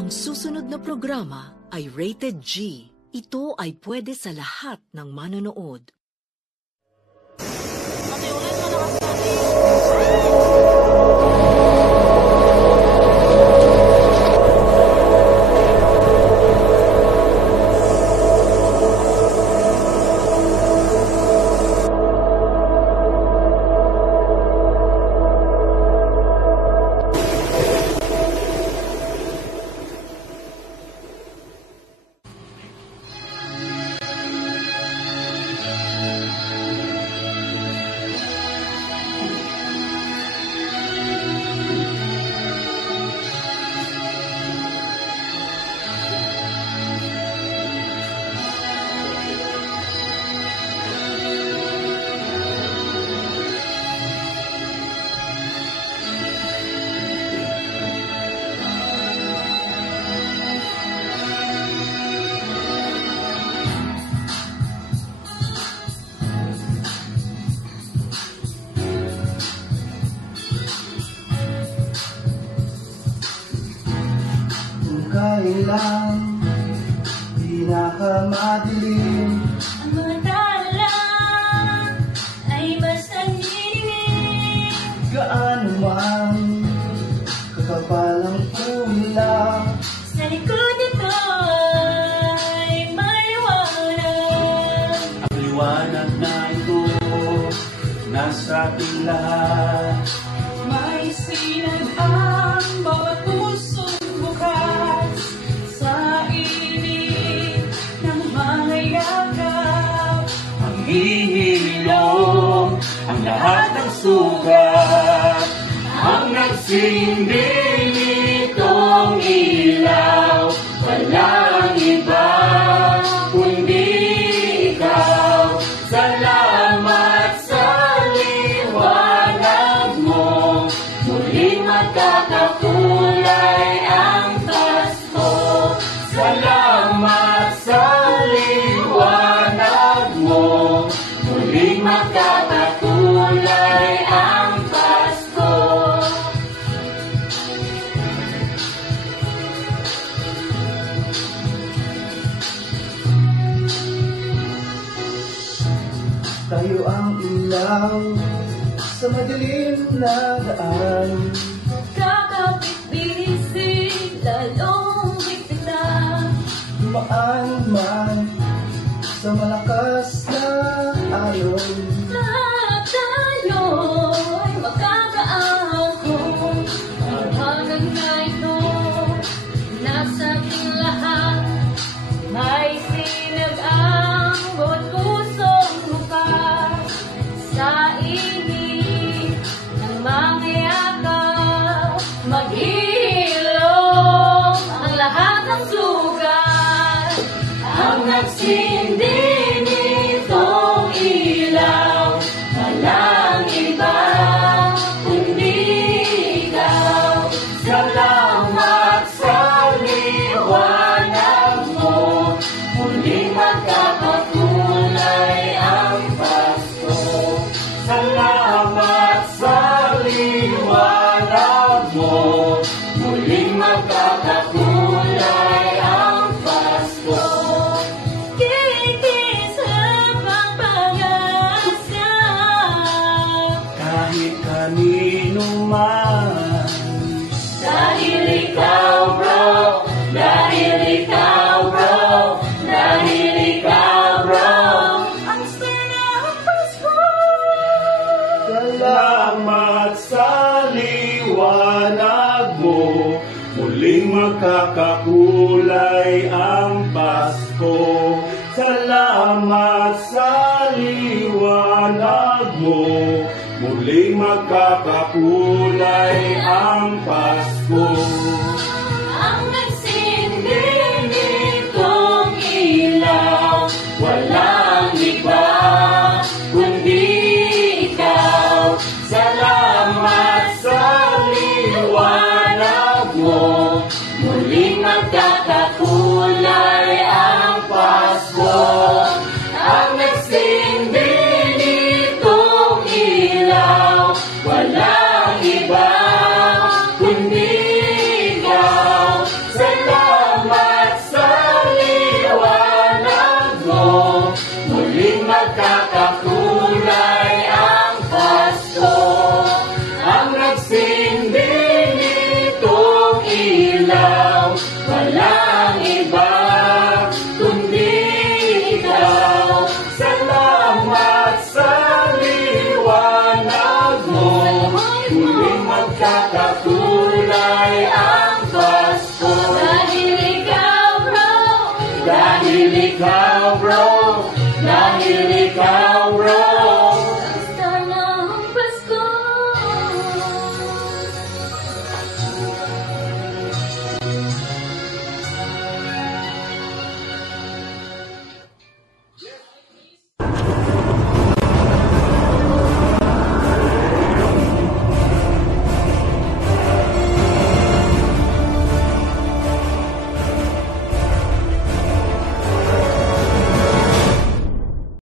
Ang susunod na programa ay rated G. Ito ay pwede sa lahat ng manonood. Kailang pinakamadilim ang mga tala ay basta nilingin. Gaano man kakapal ang ulila, Sa likod nito ay maliwanag. ang liwanag na ito nasa ating lahat. May sinag ang bawat pusong bukas sa ibig ng mga yakap. Ang hihilom ang lahat ng sugat, ang nagsindi nitong ilaw. Walang iba kundi ikaw. Salamat sa liwanag mo, muling magkakakulay ang Pasko. Salamat sa liwanag mo, muling magkakakulay ang Pasko. Tayo ang ilaw sa madilim na daan. Kakapit-bisig, lalong bigla. Dumaan man sa malakas na alon. Lahat tayo ay magkakaahon. Ang hanggang na ito, nasa ating lahat. May sinag ang bawat pusong bukas sa init ng mga yakap. Maghilom ang lahat ng sugat, ang nagsindi nitong ilaw. Walang iba kundi ikaw. Salamat sa liwanag mo, muling magkakakulay ang Pasko. Salamat sa liwanag mo, muling magkakakulay ang Pasko. Kikis ang pagpangasa. Kahit kanino man, Dahil ikaw bro, dahil ikaw bro, dahil ikaw bro, ang sarap Pasko. salamat sa liwanag mo, muling magkakakulay ang Pasko. Salamat sa liwanag mo, muling magkakakulay ang Pasko. Ang nagsindi nitong ilaw, walang iba kundi ikaw. Salamat sa liwanag mo, muling magkakakulay ang Pasko. Ang nagsindi nitong ilaw, walang iba kundi ikaw. Salamat magkakulay ang Pasko. Dahil ikaw, bro, Dahil ikaw